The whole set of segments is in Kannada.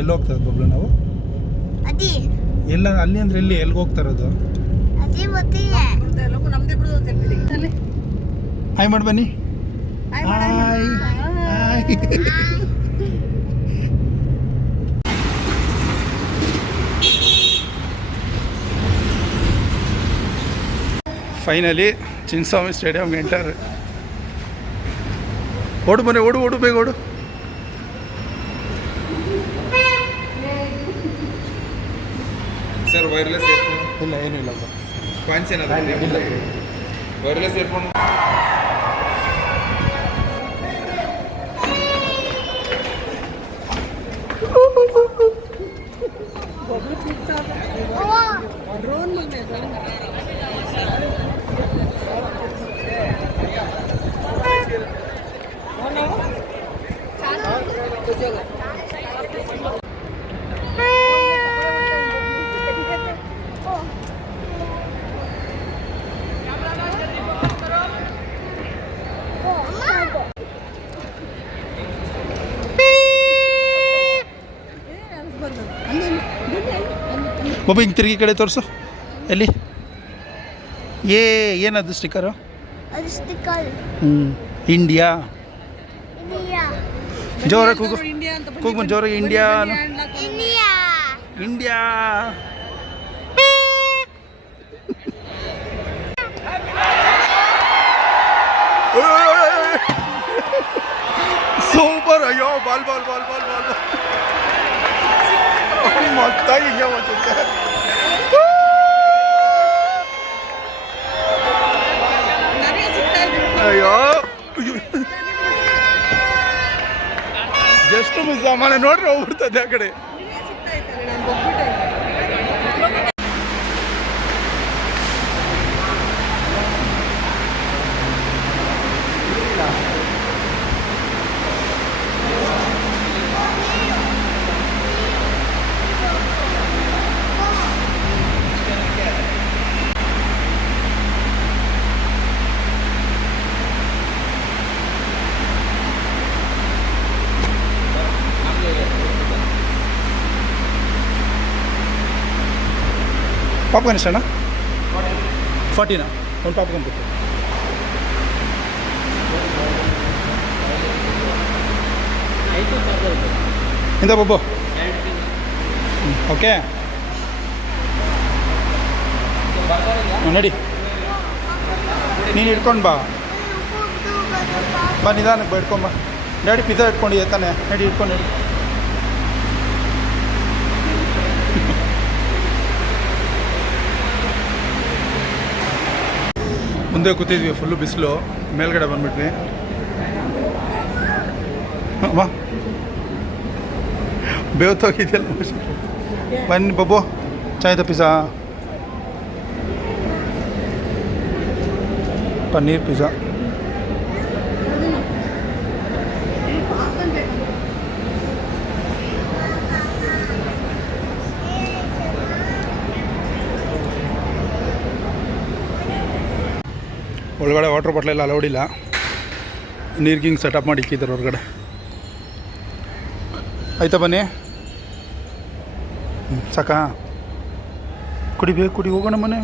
ಎಲ್ಲಿ ಹೋಗ್ತಾ ಇರೋದು ಬಬ್ಲು ನಾವು? ಅದಿ ಎಲ್ಲ ಅಲ್ಲಿ ಅಂದ್ರೆ ಎಲ್ಲಿಗೆ ಹೋಗ್ತಾ ಇರೋದು? ಅದಿ ಗೊತ್ತಿಲ್ಲ. ಹಾಯ್ ಮಾಡಿ ಬನ್ನಿ. Hi hi. Finally Chinnaswamy stadium enter. ಓಡು ಬನ್ನಿ, ಓಡು ಓಡು, ಬೇಗ ಓಡು. ಸರ್ ವೈರ್ಲೆಸ್ ಇಯರ್ಫೋನ್ ಇಲ್ಲ, ಏನೂ ಇಲ್ಲ ಬ್ರೋ. ಕಾಯಿನ್ಸ್ ಏನಾದರೂ ವೈರ್ಲೆಸ್ ಇಯರ್ಫೋನ್. ಒಬ್ಬ ಹಿಂಗೆ ತಿರುಗಿ ಕಡೆ ತೋರಿಸು. ಎಲ್ಲಿ ಏನದು ಸ್ಟಿಕ್ಕರು? ಅದು ಸ್ಟಿಕ್ಕರ್. ಇಂಡಿಯಾ. ಇಂಡಿಯಾ. ಜೋರಾಗಿ ಕೂಗು, ಕೂಗು ಜೋರಾಗಿ. India India. ಇಂಡಿಯಾ. ಸೂಪರ್. ಅಯ್ಯೋ ball ball ball ball ball ಮತ್ತ ಹಿಂಗೆ ಮಾಡ್ತಿದ್ದೆ. ಅಯ್ಯೋ ಜಸ್ಟ್ ಮಿಸ್. ಆಮೇಲೆ ನೋಡ್ರಿ ಹೋಗ್ಬಿಡ್ತದೆ ಆ ಕಡೆ. ಪಾಪ್ಕಾರ್ನ್ ಎಷ್ಟಣ್ಣ? 40ನಾ? ಒಂದು ಪಾಪ್ಕಾರ್ನ್ ಕೊಟ್ಟು. ಇಂದ ಬಬ್ಬು. ಓಕೆ ನಡಿ, ನೀನು ಇಟ್ಕೊಂಡು ಬಾ. ನಿಧಾನಕ್ಕೆ ಬೇಡ್ಕೊಂಬ. ಡ್ಯಾಡಿ ಪಿಜ್ಜಾ ಇಟ್ಕೊಂಡು ತಾನೆ, ನಡಿ ಇಟ್ಕೊಂಡು ನಡಿ. ಮುಂದೆ ಕೂತಿದ್ವಿ, ಫುಲ್ಲು ಬಿಸಿಲು. ಮೇಲ್ಗಡೆ ಬಂದ್ಬಿಟ್ವಿ. ಬಾ, ಬೇವತ್ತೋಗಿದೆಯಲ್ಲ. ಬನ್ನಿ ಬಬ್ಬು, ಚಾಯ್ದ ಪಿಜ್ಜಾ, ಪನ್ನೀರ್ ಪಿಜ್ಜಾ. ಒಳಗಡೆ ವಾಟರ್ ಬಾಟ್ಲೆಲ್ಲ ಅಲೌಡ್ ಇಲ್ಲ. ನೀರ್ಗಿಂಗ್ ಸೆಟಪ್ ಮಾಡಿ ಇಕ್ಕಿದ್ದಾರೆ ಹೊರಗಡೆ. ಆಯ್ತಾ ಬನ್ನಿ. ಸಾಕಾ? ಕುಡಿಬೇಕು, ಕುಡಿ, ಹೋಗೋಣ ಮನೆ.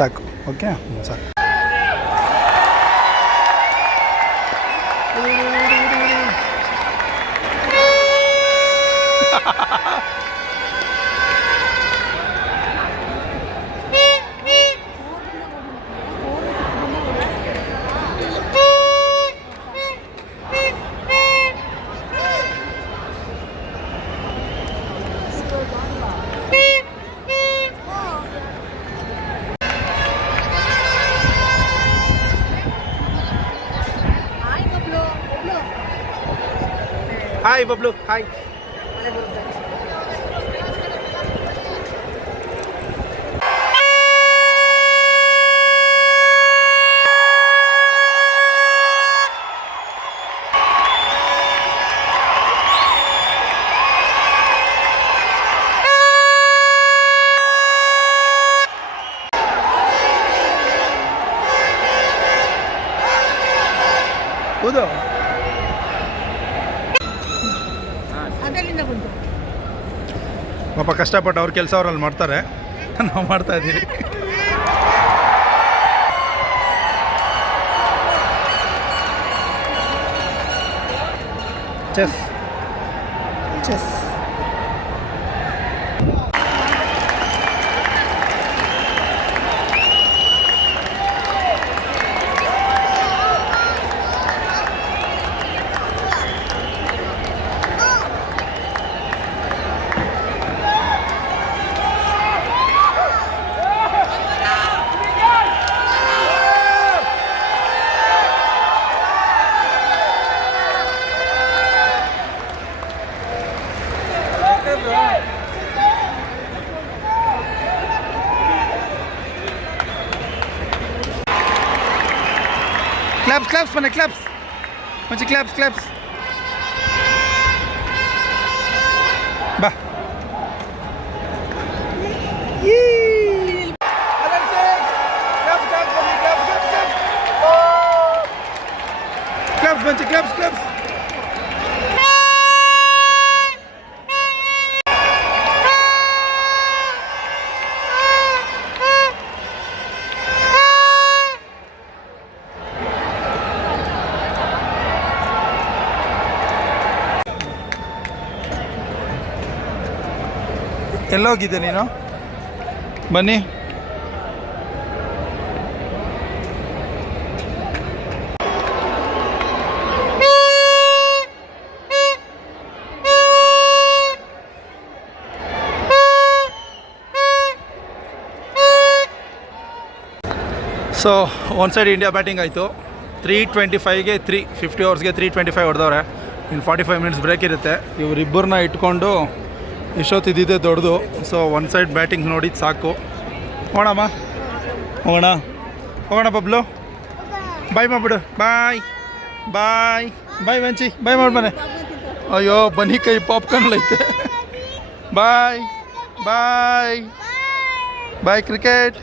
ಸಾಕು. ಓಕೆ, ಸಾಕು. Hi Bablu, hi. ಹೌದು ಅದರಿಂದ ಬಂತು. ಪಾಪ ಕಷ್ಟಪಟ್ಟು ಅವ್ರ ಕೆಲಸ ಅವ್ರಲ್ಲಿ ಮಾಡ್ತಾರೆ, ನಾವು ಮಾಡ್ತಾ ಇದ್ದೀವಿ. ಚೆಸ್ ಚೆಸ್ ಕ್ಲಾಪ್ಸ್ ಕ್ಲಾಪ್ಸ್ ಮನೆ ಕ್ಲಾಪ್ಸ್ ಮಂచి ಕ್ಲಾಪ್ಸ್ ಕ್ಲಾಪ್ಸ್ ಬಾ ಕ್ಲಾಪ್ಸ್ ಮಂచి ಕ್ಲಾಪ್ಸ್ ಕ್ಲಾಪ್ಸ್ ಎಲ್ಲೋಗಿದ್ದೆ ನೀನು? ಬನ್ನಿ. So one side India batting ಆಯಿತು. 325ಗೆ 50 ಓವರ್ಸ್ಗೆ 325 ಹೊಡೆದವ್ರೆ. ಇನ್ನು 45 ಮಿನಿಟ್ಸ್ ಬ್ರೇಕ್ ಇರುತ್ತೆ. ಇವರಿಬ್ಬರನ್ನ ಇಟ್ಕೊಂಡು ಇಷ್ಟೊತ್ತಿದ್ದಿದ್ದೆ ದೊಡ್ಡದು. ಸೊ ಒನ್ ಸೈಡ್ ಬ್ಯಾಟಿಂಗ್ ನೋಡಿದ್ದು ಸಾಕು. ಹೋಗೋಣಮ್ಮ, ಹೋಗೋಣ ಬಬ್ಲು. ಬಾಯ್ ಮಾಡಿಬಿಡು. ಬಾಯ್ ಬಾಯ್ ಬಾಯ್ ವಂಚಿ, ಬಾಯ್ ಮಾಡಿ ಮನೆ. ಅಯ್ಯೋ ಬನ್ನಿ ಕೈ ಪಾಪ್ಕಾರ್ನ್ ಐತೆ. ಬಾಯ್ ಬಾಯ್ ಬಾಯ್ ಕ್ರಿಕೆಟ್.